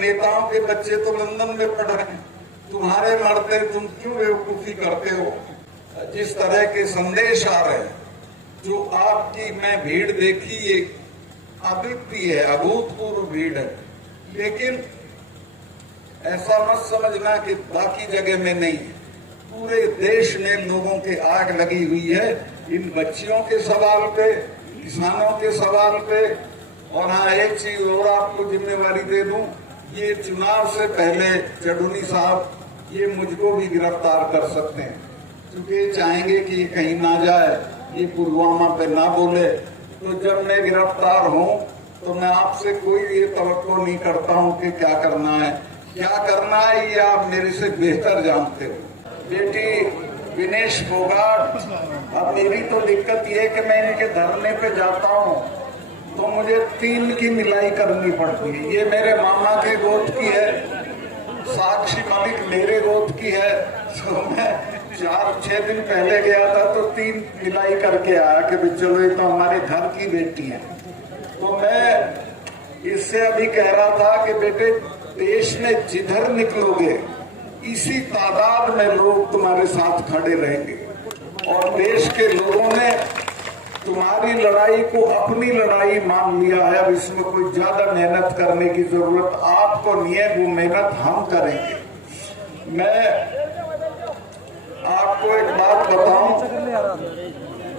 नेताओं के बच्चे तो लंदन में पढ़ रहे हैं, तुम्हारे मरते तुम क्यों बेवकूफी करते हो? जिस तरह के संदेश आ रहे हैं, जो आपकी मैं भीड़ देखी, ये अद्वितीय है, अभूतपूर्व भीड़ है। लेकिन ऐसा मत समझना कि बाकी जगह में नहीं, पूरे देश में लोगों के आग लगी हुई है इन बच्चियों के सवाल पे, किसानों के सवाल पे। और हाँ, एक चीज और आपको जिम्मेवारी दे दूं, ये चुनाव से पहले चडुनी साहब ये मुझको भी गिरफ्तार कर सकते हैं, क्योंकि चाहेंगे कि कहीं ना जाए, ये पुलवामा पे ना बोले। तो जब मैं गिरफ्तार हूं तो मैं आपसे कोई ये तवक्को नहीं करता हूं कि क्या करना है, ये आप मेरे से बेहतर जानते हो। बेटी विनेश फोगाट, अब मेरी तो दिक्कत ये है कि मैं इनके धरने पे जाता हूँ तो मुझे 3 की मिलाई करनी पड़ती है। ये मेरे मामा के गोद की है, साक्षी मलिक मेरे गोद की है। तो मैं 4-6 दिन पहले गया था तो 3 मिलाई करके आया कि चलो ये तो हमारे घर की बेटी है। तो मैं इससे अभी कह रहा था कि बेटे, देश में जिधर निकलोगे इसी तादाद में लोग तुम्हारे साथ खड़े रहेंगे, और देश के लोगों ने तुम्हारी लड़ाई को अपनी लड़ाई मान लिया है। अब इसमें कोई ज्यादा मेहनत करने की जरूरत आपको नहीं है, वो मेहनत हम करेंगे। मैं आपको एक बात बताऊं,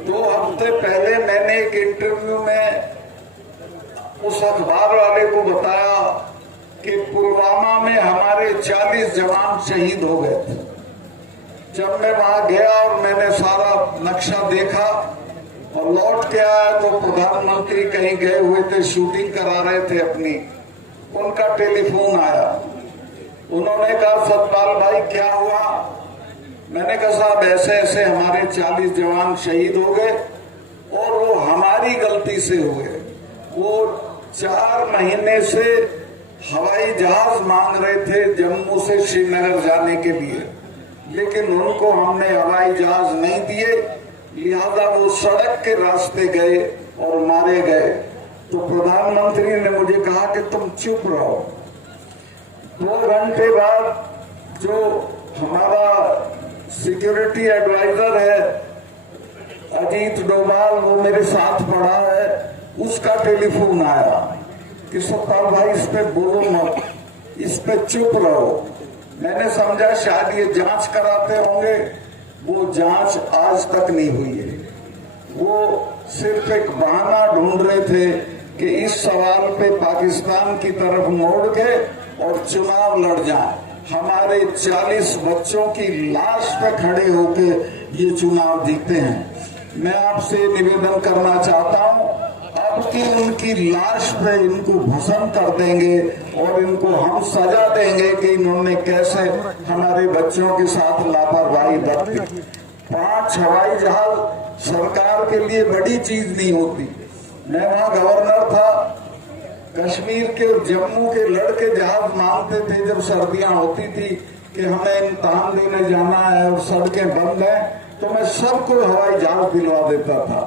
2 हफ्ते पहले मैंने एक इंटरव्यू में उस अखबार वाले को बताया कि पुलवामा में हमारे 40 जवान शहीद हो गए थे। जब मैं वहां गया और मैंने सारा नक्शा देखा और लौट के आया तो प्रधानमंत्री कहीं गए हुए थे, शूटिंग करा रहे थे अपनी, उनका टेलीफोन आया। उन्होंने कहा, सतपाल भाई क्या हुआ? मैंने कहा, साहब ऐसे ऐसे हमारे 40 जवान शहीद हो गए और वो हमारी गलती से हुए। वो 4 महीने से हवाई जहाज मांग रहे थे जम्मू से श्रीनगर जाने के लिए, लेकिन उनको हमने हवाई जहाज नहीं दिए, लिहाजा वो सड़क के रास्ते गए और मारे गए। तो प्रधानमंत्री ने मुझे कहा कि तुम चुप रहो। 2 घंटे बाद जो हमारा सिक्योरिटी एडवाइजर है अजीत डोभाल, वो मेरे साथ पढ़ा है, उसका टेलीफोन आया कि सतपाल भाई इस पे बोलो मत, इस पे चुप रहो। मैंने समझा शायद ये जांच कराते होंगे, वो जांच आज तक नहीं हुई है। वो सिर्फ एक बहाना ढूंढ रहे थे कि इस सवाल पे पाकिस्तान की तरफ मोड़ के और चुनाव लड़ जाए। हमारे 40 बच्चों की लाश पे खड़े होके ये चुनाव जीते हैं। मैं आपसे निवेदन करना चाहता हूँ, अब की उनकी लाश पे इनको भस्म कर देंगे और इनको हम सजा देंगे कि इन्होंने कैसे हमारे बच्चों के साथ लापरवाही बरती। 5 हवाई जहाज सरकार के लिए बड़ी चीज नहीं होती। मैं वहाँ गवर्नर था, कश्मीर के और जम्मू के लड़के जहाज मांगते थे जब सर्दियां होती थी कि हमें इम्तिहान देने जाना है और सड़कें बंद हैं, तो मैं सबको हवाई जहाज दिलवा देता था।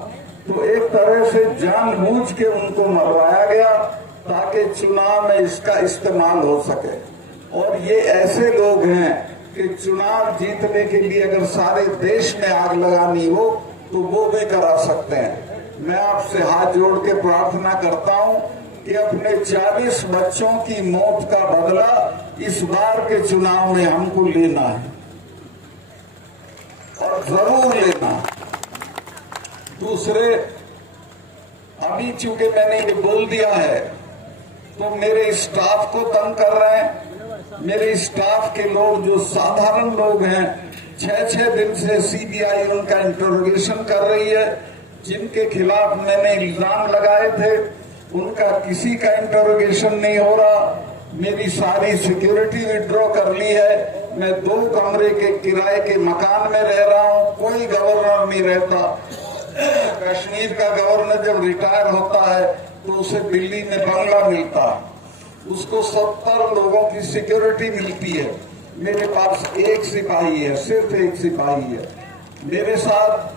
तो एक तरह से जानबूझ के उनको मरवाया गया ताकि चुनाव में इसका इस्तेमाल हो सके। और ये ऐसे लोग हैं कि चुनाव जीतने के लिए अगर सारे देश में आग लगानी हो तो वो भी करा सकते हैं। मैं आपसे हाथ जोड़ के प्रार्थना करता हूं कि अपने 40 बच्चों की मौत का बदला इस बार के चुनाव में हमको लेना है और जरूर लेना है। दूसरे, अभी चूंकि मैंने ये बोल दिया है तो मेरे स्टाफ को तंग कर रहे हैं। मेरे स्टाफ के लोग जो साधारण लोग हैं, 6-6 दिन से सीबीआई उनका इंटरोगेशन कर रही है। जिनके खिलाफ मैंने इल्जाम लगाए थे उनका किसी का इंटरोगेशन नहीं हो रहा। मेरी सारी सिक्योरिटी विड्रॉ कर ली है। मैं 2 कमरे के किराए के मकान में रह रहा हूँ, कोई गवर्नर नहीं रहता। कश्मीर का गवर्नर जब रिटायर होता है तो उसे दिल्ली में बंगला मिलता है, उसको 70 लोगों की सिक्योरिटी मिलती है। मेरे पास 1 सिपाही है, सिर्फ 1 सिपाही है। मेरे साथ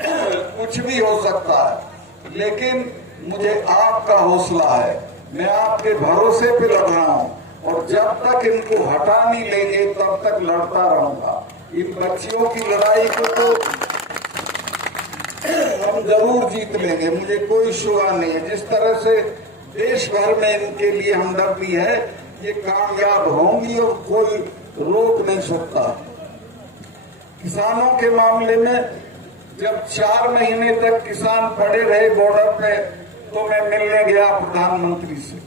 कुछ भी हो सकता है, लेकिन मुझे आपका हौसला है। मैं आपके भरोसे पे लग रहा हूँ। जब तक इनको हटा नहीं लेंगे तब तक लड़ता रहूंगा। इन बच्चियों की लड़ाई को तो हम जरूर जीत लेंगे, मुझे कोई शुआ नहीं है। जिस तरह से देश भर में इनके लिए हमदर्दी है, ये कामयाब होंगी और कोई रोक नहीं सकता। किसानों के मामले में जब 4 महीने तक किसान पड़े रहे बॉर्डर पे, तो मैं मिलने गया प्रधानमंत्री से,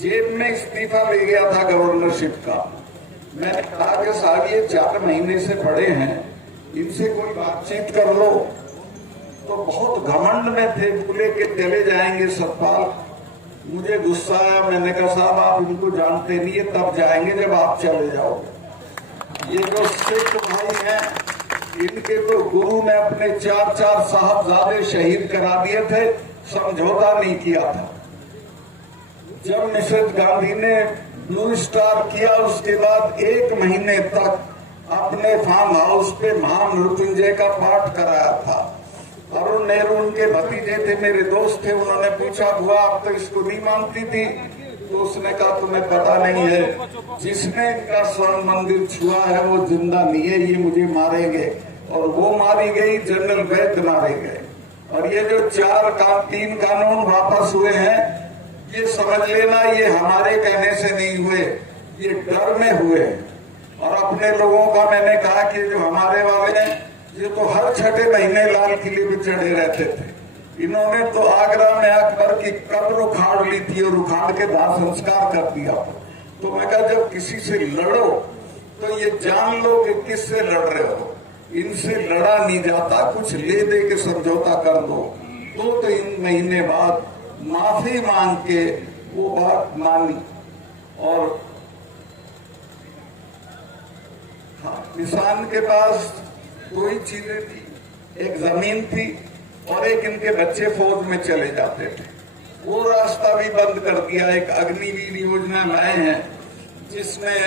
जेब में इस्तीफा ले गया था गवर्नरशिप का। मैंने कहा कि साहब ये 4 महीने से पड़े हैं, इनसे कोई बातचीत कर लो। तो बहुत घमंड में थे, बोले के चले जाएंगे सतपाल। मुझे गुस्सा आया, मैंने कहा साहब आप इनको जानते नहीं है, तब जाएंगे जब आप चले जाओगे। ये जो सिख भाई हैं, इनके तो गुरु ने अपने 4 साहबजादे शहीद करा दिए थे, समझौता नहीं किया था। जब मिसेस गांधी ने ब्लू स्टार किया, उसके बाद 1 महीने तक अपने फार्म हाउस पे महामृत्युंजय का पाठ कराया था। अरुण नेहरू उनके भतीजे थे, मेरे दोस्त थे। उन्होंने पूछा बुआ आप तो इसको नहीं मानती थी? तो उसने कहा तुम्हें पता नहीं है, जिसने इनका स्वर्ण मंदिर छुआ है वो जिंदा नहीं है, ये मुझे मारेंगे। और वो मारी गई, जनरल वैद्य मारे गए। और ये जो 3 कानून वापस हुए हैं, ये समझ लेना ये हमारे कहने से नहीं हुए, ये डर में हुए। और अपने लोगों का मैंने कहा कि जो हमारे वाले हैं, ये तो हर 6ठे महीने लाल किले पे चढ़े रहते थे। इन्होंने तो आगरा में अकबर की कब्र उखाड़ ली थी और उखाड़ के दाह संस्कार कर दिया। तो मैं कहा जब किसी से लड़ो तो ये जान लो कि किससे लड़ रहे हो। इनसे लड़ा नहीं जाता, कुछ ले दे के समझौता कर दो। तो 3 महीने बाद माफी मांग के वो बात मानी। और हाँ, किसान के पास 2 ही चीजें थी, एक जमीन थी और एक इनके बच्चे फौज में चले जाते थे। वो रास्ता भी बंद कर दिया। एक अग्निवीर योजना लाए हैं, जिसमें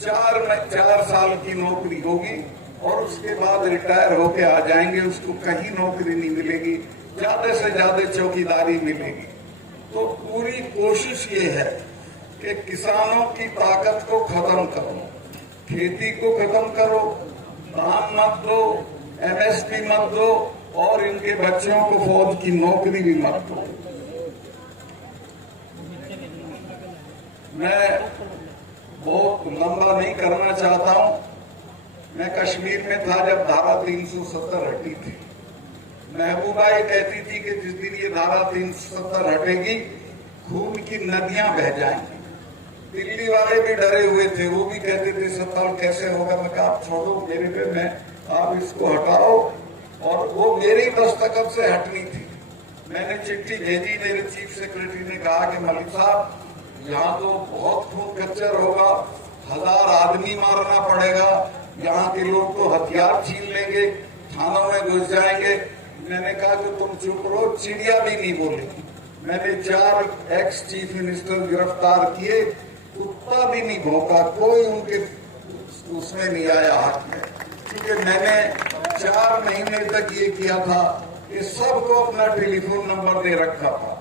4 साल की नौकरी होगी और उसके बाद रिटायर होके आ जाएंगे, उसको कहीं नौकरी नहीं मिलेगी, ज्यादा से ज्यादा चौकीदारी मिलेगी। तो पूरी कोशिश ये है कि किसानों की ताकत को खत्म करो, खेती को खत्म करो, दाम मत दो, MSP मत दो और इनके बच्चों को फौज की नौकरी भी मत दो। मैं बहुत लंबा नहीं करना चाहता हूं। मैं कश्मीर में था जब धारा 370 हटी थी। महबूबा ये कहती थी कि जिस दिन ये धारा 370 हटेगी, खून की नदियां बह जाएंगी। दिल्ली वाले भी डरे हुए थे, वो भी कहते थे सत्ताल कैसे होगा। मैं कहा आप छोड़ो मेरे पे, मैं आप इसको हटाओ। और वो मेरी दस्तखत से हटनी थी। मैंने चिट्ठी भेजी, मेरे चीफ सेक्रेटरी ने कहा कि मलिक साहब यहाँ तो बहुत खून खच्चर होगा, 1000 आदमी मारना पड़ेगा, यहाँ के लोग तो हथियार छीन लेंगे, थानों में घुस जाएंगे। मैंने कहा कि तुम चुप रहो, चिड़िया भी नहीं बोलेगी। मैंने 4 एक्स चीफ मिनिस्टर गिरफ्तार किए, कुत्ता भी नहीं भौंका, कोई उनके उसमें नहीं आया हाथ में। क्योंकि मैंने 4 महीने तक ये किया था कि सबको अपना टेलीफोन नंबर दे रखा था।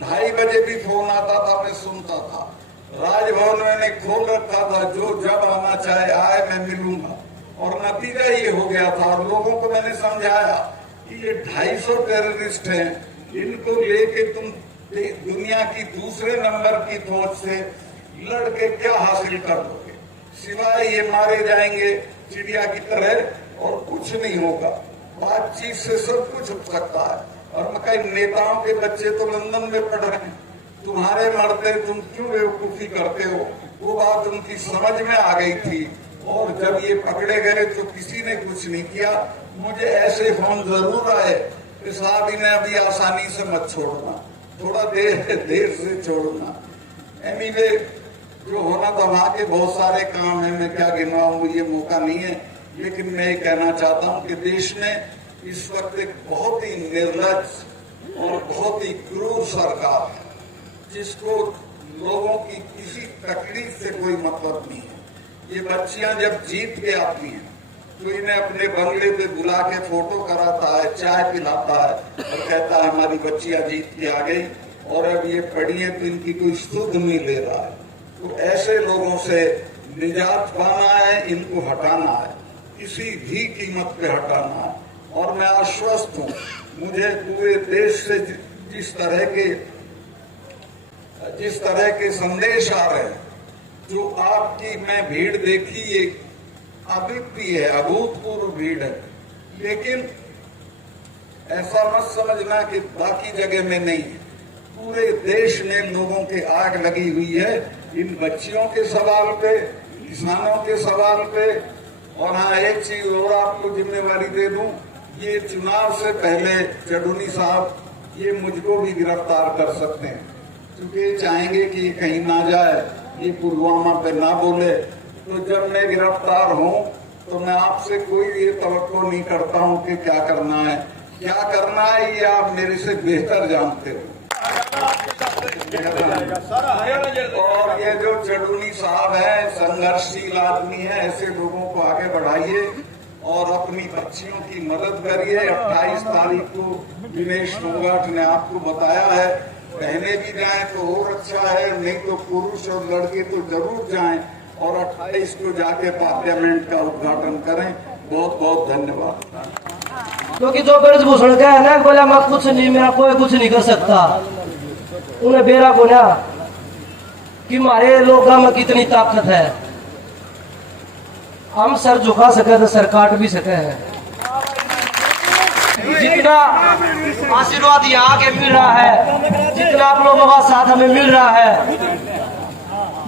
2:30 बजे भी फोन आता था, मैं सुनता था। राजभवन मैंने खोल रखा था, जो जब आना चाहे आए, मैं मिलूंगा। और नतीजा ये हो गया था। और लोगों को मैंने समझाया कि ये 250 टेररिस्ट हैं, इनको लेके तुम दुनिया की दूसरे नंबर की फौज से लड़के क्या हासिल कर लोगे, सिवाय ये मारे जाएंगे चिड़िया की तरह और कुछ नहीं होगा। बातचीत से सब कुछ हो सकता है। और मैं कई नेताओं के बच्चे तो लंदन में पढ़ रहे हैं, तुम्हारे मरते तुम क्यों बेवकूफी करते हो। वो बात उनकी समझ में आ गई थी। और जब ये पकड़े गए तो किसी ने कुछ नहीं किया। मुझे ऐसे फोन जरूर आए कि साहब इन्हें अभी आसानी से मत छोड़ना, थोड़ा देर से छोड़ना। एनीवे जो होना था वहां के बहुत सारे काम है, मैं क्या गिनवाऊं, ये मौका नहीं है। लेकिन मैं ये कहना चाहता हूं कि देश में इस वक्त एक बहुत ही निर्लज और बहुत ही क्रूर सरकार है, जिसको लोगों की किसी तकलीफ से कोई मतलब नहीं है। ये बच्चियां जब जीत के आती हैं तो इन्हें अपने बंगले पे बुला के फोटो कराता है, चाय पिलाता है और कहता है हमारी बच्चियां जीत के आ गई और अब ये पढ़ी है तो इनकी कोई सुध नहीं ले रहा है। तो ऐसे लोगों से निजात पाना है, इनको हटाना है, किसी भी कीमत पे हटाना है। और मैं आश्वस्त हूँ, मुझे पूरे देश से जिस तरह के संदेश आ रहे हैं, जो आपकी मैं भीड़ देखी, ये अद्वितीय है, अभूतपूर्व भीड़ है। लेकिन ऐसा मत समझना कि बाकी जगह में नहीं है, पूरे देश में लोगों के आग लगी हुई है इन बच्चियों के सवाल पे, किसानों के सवाल पे। और हाँ, एक चीज और आपको जिम्मेवारी दे दूं, ये चुनाव से पहले चडूनी साहब ये मुझको भी गिरफ्तार कर सकते हैं, क्योंकि चाहेंगे कि कहीं ना जाए, ये पुलवामा पे ना बोले। तो जब मैं गिरफ्तार हूं तो मैं आपसे कोई ये तवक्को नहीं करता हूं कि क्या करना है ये आप मेरे से बेहतर जानते हो। और ये जो चडूनी साहब है, संघर्षशील आदमी है, ऐसे लोगों को आगे बढ़ाइए और अपनी बच्चियों की मदद करिए। 28 तारीख को दिनेश फोगाट ने आपको बताया है, बहने भी जाएं तो और अच्छा है, नहीं तो पुरुष और लड़के तो जरूर जाएं और 28 को जाके पार्लियामेंट का उद्घाटन करें। बहुत बहुत धन्यवाद। क्योंकि जो ब्रजभूषण का है ना, बोला मैं कुछ नहीं, मेरा कोई कुछ नहीं कर सकता, उन्हें बेरा को ना कि हमारे लोगों में कितनी ताकत है, हम सर झुका सके तो सर काट भी सके हैं। जितना आशीर्वाद यहाँ के मिल रहा है, जितना आप लोगों का साथ हमें मिल रहा है,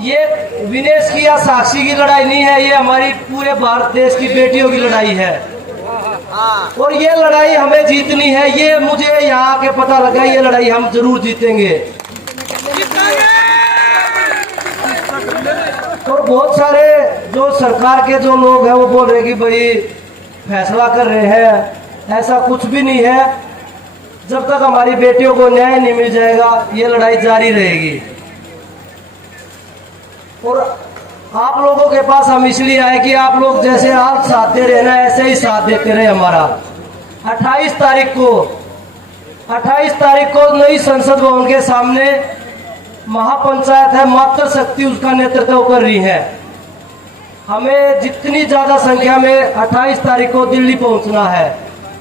ये विनेश की या साक्षी की लड़ाई नहीं है, ये हमारी पूरे भारत देश की बेटियों की लड़ाई है। और ये लड़ाई हमें जीतनी है, ये मुझे यहाँ के पता लगा, ये लड़ाई हम जरूर जीतेंगे। और बहुत सारे जो सरकार के जो लोग हैं वो बोल रहे कि भाई फैसला कर रहे हैं, ऐसा कुछ भी नहीं है। जब तक हमारी बेटियों को न्याय नहीं मिल जाएगा, ये लड़ाई जारी रहेगी। और आप लोगों के पास हम इसलिए आए कि आप लोग जैसे आप साथ दे रहे ना, ऐसे ही साथ देते रहे हमारा। 28 तारीख को नई संसद भवन के सामने महापंचायत है, मातृ शक्ति उसका नेतृत्व कर रही है। हमें जितनी ज्यादा संख्या में 28 तारीख को दिल्ली पहुंचना है।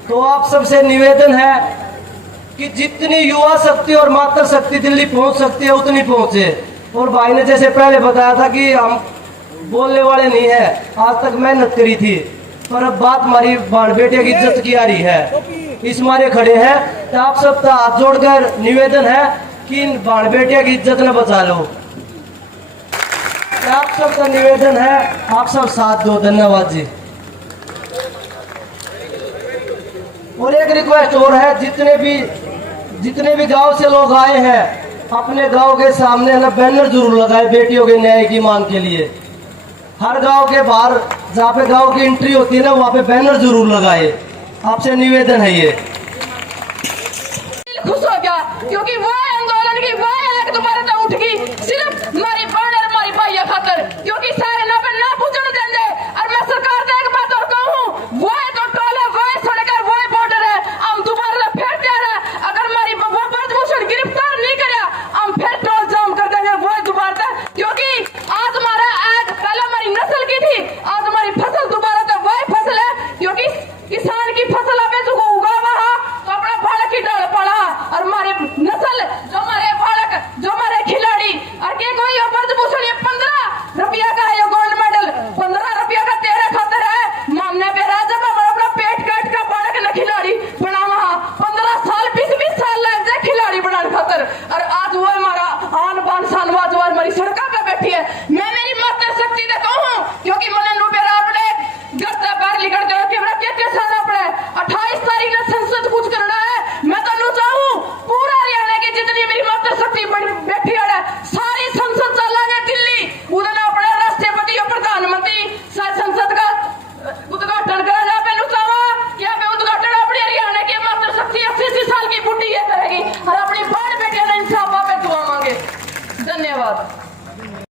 तो आप सबसे निवेदन है कि जितनी युवा शक्ति और मातृ शक्ति दिल्ली पहुंच सकती है उतनी पहुंचे। और भाई ने जैसे पहले बताया था कि हम बोलने वाले नहीं है, आज तक मेहनत करी थी, पर अब बात हमारी बाण बेटे की इज्जत की आ रही है, इस मारे खड़े हैं। तो आप सब हाथ जोड़कर निवेदन है कि इन बाण बेटिया की इज्जत न बचा लो। आप सबका निवेदन है, आप सब साथ दो। धन्यवाद जी। और एक रिक्वेस्ट और है, जितने भी गांव से लोग आए हैं, अपने गांव के सामने ना बैनर जरूर लगाए बेटियों के न्याय की मांग के लिए। हर गांव के बाहर जहाँ पे गांव की एंट्री होती है ना, वहाँ पे बैनर जरूर लगाए। आपसे निवेदन है ये। खुश हो गया क्योंकि वो